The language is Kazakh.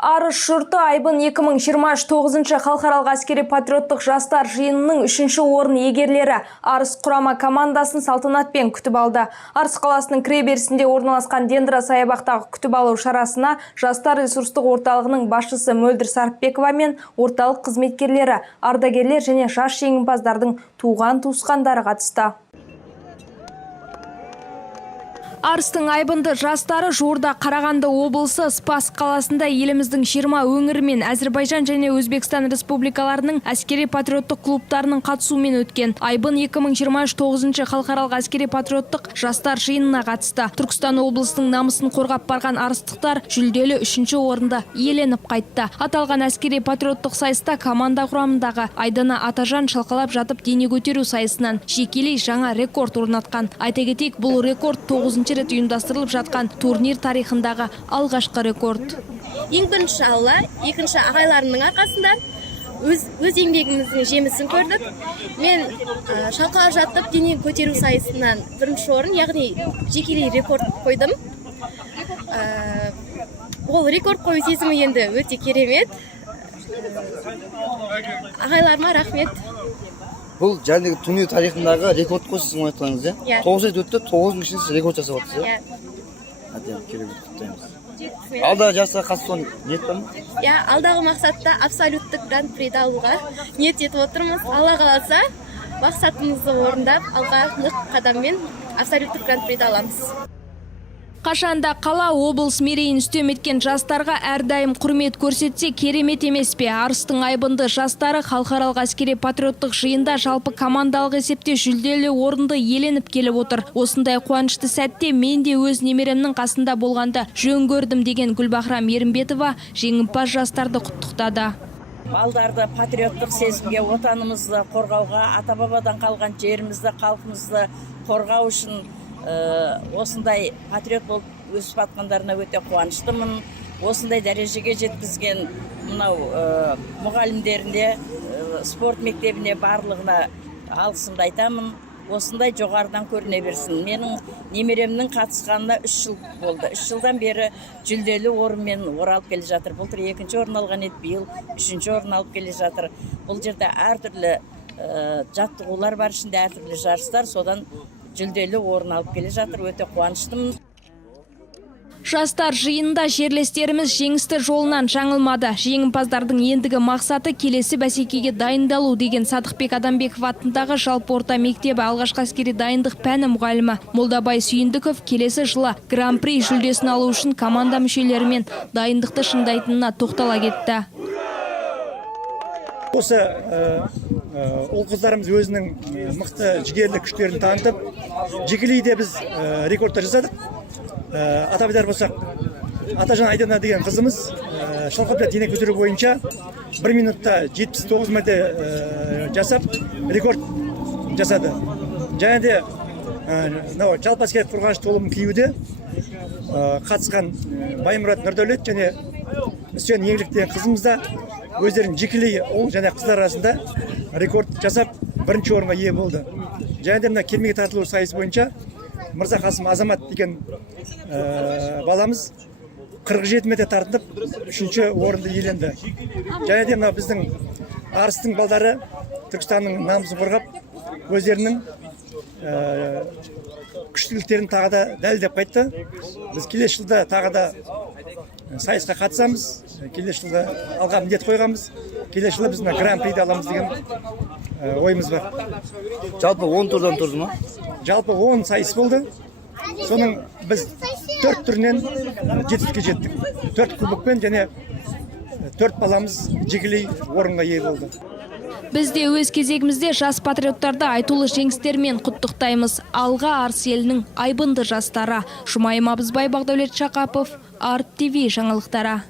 Арыс жұрты Айбын 2029 халықаралық әскери патриоттық жастар жиынының 3-ші орын егерлері Арыс құрама командасын салтанатпен күтіп алды. Арыс қаласының кіреберісінде орналасқан Дендра саябақтағы күтіп алу шарасына жастар ресурстық орталығының басшысы Мөлдір Сарыпбекова мен орталық қызметкерлері, ардагерлер және жас жеңімпаздардың туған-туысқандары қатысты. Арыстың Айбынды жастары Жуырда Қарағанды облысы Спас қаласында еліміздің 20 өңірі мен Әзербайжан және Өзбекстан республикаларының әскери патриоттық клубтарының қатысуымен өткен Айбын 2023 халықаралық әскери патриоттық жастар жиынына қатысты. Түркістан облысының намысын қорғап барған арыстықтар жүлделі 3-ші орынды иеленіп қайтты. Аталған әскери патриоттық сайыста команда құрамындағы Айдана Атажан шалқалап жатып дене көтеру сайысынан жекелей жаңа рекорд орнатқан. Айта кетейік, бұл рекорд 9-ші рет ұйымдастырылып жатқан турнир тарихындағы алғашқы рекорд. Ең бірінші алла, екінші ағайларымның арқасында өз еңбегіміздің жемісін көрдік. Мен шалқалап жатып дене көтеру сайысынан 1-ші орын, яғни жекелей рекорд қойдым. Ол рекорд қою сезімі енді өте керемет. Ағайларыма рахмет. Бұл жәндегі турнир тарихындағы рекорд қой сіздің ойнатқаныңыз, иә? 9 рет өтті, 9-ші рекорд жасап отырсыз, иә? Әдем, керемет құттықтаймыз. Алдағы жарысқа қатысуға ниет бар ма? Иә, алдағы мақсатта абсолюттік гран-приді алуға ниет етіп отырмыз. Алла қаласа, мақсатымызды орындап, алға нық қадаммен абсолюттік гран-приді аламыз. Қашанда қала облыс мерейін үстем еткен жастарға әрдайым құрмет көрсетсе керемет емес пе? Арыстың Айбынды жастары халықаралық әскери патриоттық жиында жалпы командалық есепте жүлделі орынды иеленіп келіп отыр. Осындай қуанышты сәтте мен де өз немеремнің қасында болғанды жөн көрдім деген Гүлбахрам Ерімбетова жеңімпаз жастарды құттықтады. Балдарды патриоттық сезімге, отанымызды қорғауға, ата-бабадан қалған жерімізді, халқымызды қорғау үшін осындай патриот болып өсіп жатқандарына өте қуаныштымын. Осындай дәрежеге жеткізген мынау мұғалімдеріне, спорт мектебіне барлығына алғысымды айтамын. Осындай жоғарыдан көріне берсін. Менің немеремнің қатысқанына 3 жыл болды. 3 жылдан бері жүлделі орынмен оралып келе жатыр. Былтыр 2-ші орын алған еді, биыл 3-ші орын алып келе жатыр. Бұл жерде әртүрлі жаттығулар бар, ішінде әртүрлі жарыстар, содан жүлделі орын алып келе жатыр. Өте қуаныштымын. Жастар жиынында жерлестеріміз жеңісті жолынан жаңылмады. Жеңімпаздардың ендігі мақсаты келесі бәсекеге дайындалу деген Садықбек Адамбеков атындағы жалпы орта мектебі алғашқы әскери дайындық пәні мұғалімі Молдабай Сүйіндіков келесі жылы гран-при жүлдесін алу үшін команда мүшелерімен дайындықты шыңдайтынына тоқтала кетті. Осы ол қыздарымыз өзінің мықты жігерлі күштерін танытып, жекелейде біз рекордтар жасадық. Атап айтар болсақ, Атажан Айдана деген қызымыз шалқалап дене көтеру бойынша 1 минутта 79 мәрте жасап рекорд жасады. Және де жалпы әскери қорғаныш толымын киюде қатысқан Баймұрат Нұрдәулет және Үсен Еңлік деген қызымыз да өздерін жекелей ол және қыздар арасында рекорд жасап 1-ші орынға ие болды. Және де мына кермеге тартылу сайысы бойынша Мырза Қасым Азамат деген баламыз 47 метр тартынып 3-ші орынды иеленді. Және де мына біздің Арыстың балдары Түркістанның намысын қорғап өздерінің күштіліктерін тағы да дәлелдеп қайтты. Біз келесі жылда тағы да сайысқа қатысамыз. Келесі жылда алға міндет қойғанбыз. Келесі жылда біз гран-приді аламыз деген ойымыз бар. Жалпы 10 турдан тұрды ма? Жалпы 10 сайыс болды. Соның біз 4 түрінен жетістікке жеттік. 4 кубокпен және 4 баламыз жекелей орынға ие болды. Біз де өз кезегімізде жас патриоттарды айтулы жеңістермен құттықтаймыз. Алға Арыс елінің Айбынды жастары. Жұмайым Абызбай, Бақдәулет Шақапов, Арт ТВ жаңалықтары.